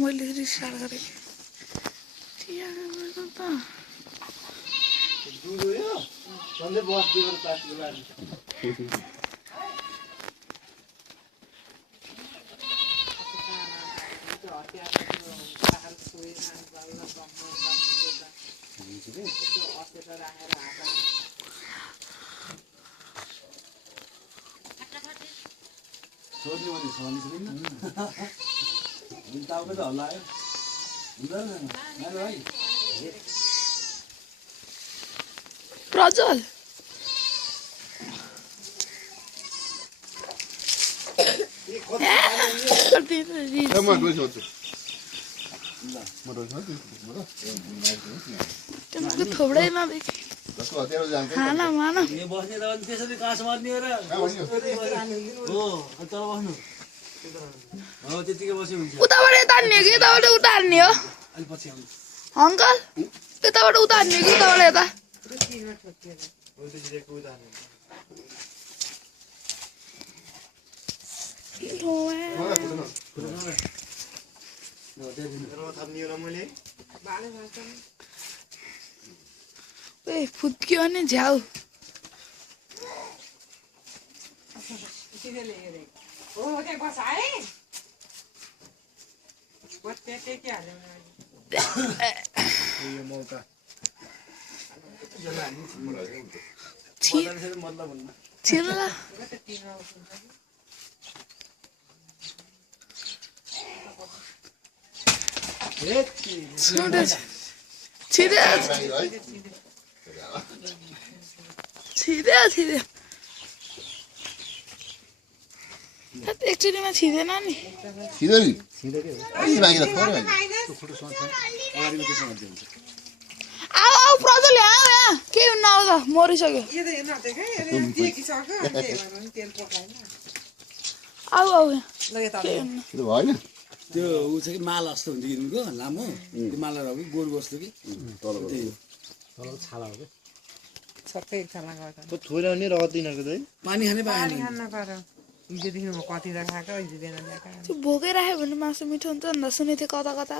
मैले रिसार गरेँ प्रज्वल थोड़े ना देखे खाना माना उताबाट उतार्ने कि यताबाट उतार्ने हो अङ्कल यताबाट उतार्ने कि उताबाट यता ए फुत्क्यो भने झ्याउ छिर्यो एकचोटिमा छिर्दैन नि आऊ प्रज्वल यहाँ के हुन्न आऊ त मरिसक्यो आऊ आऊ भएन त्यो उ चाहिँ कि माला जस्तो हुन्छ यिनको लामो त्यो माला हो कि गोरु जस्तो कि तल छाला हो कि सबै छाला गर्छ छोरा नि रगत दिनको चाहिँ पानी खाने पाएन खान्न पर हिजोदेखि म कति राखेको हिजो बिहान ल्याएको त्यो भोकै राख्यो भने मासु मिठो हुन्छ नि त सुनेको थिएँ कता कता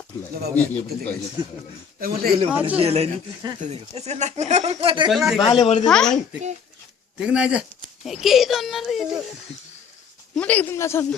देख्न आइज केही त म देख्दिनँ छ नि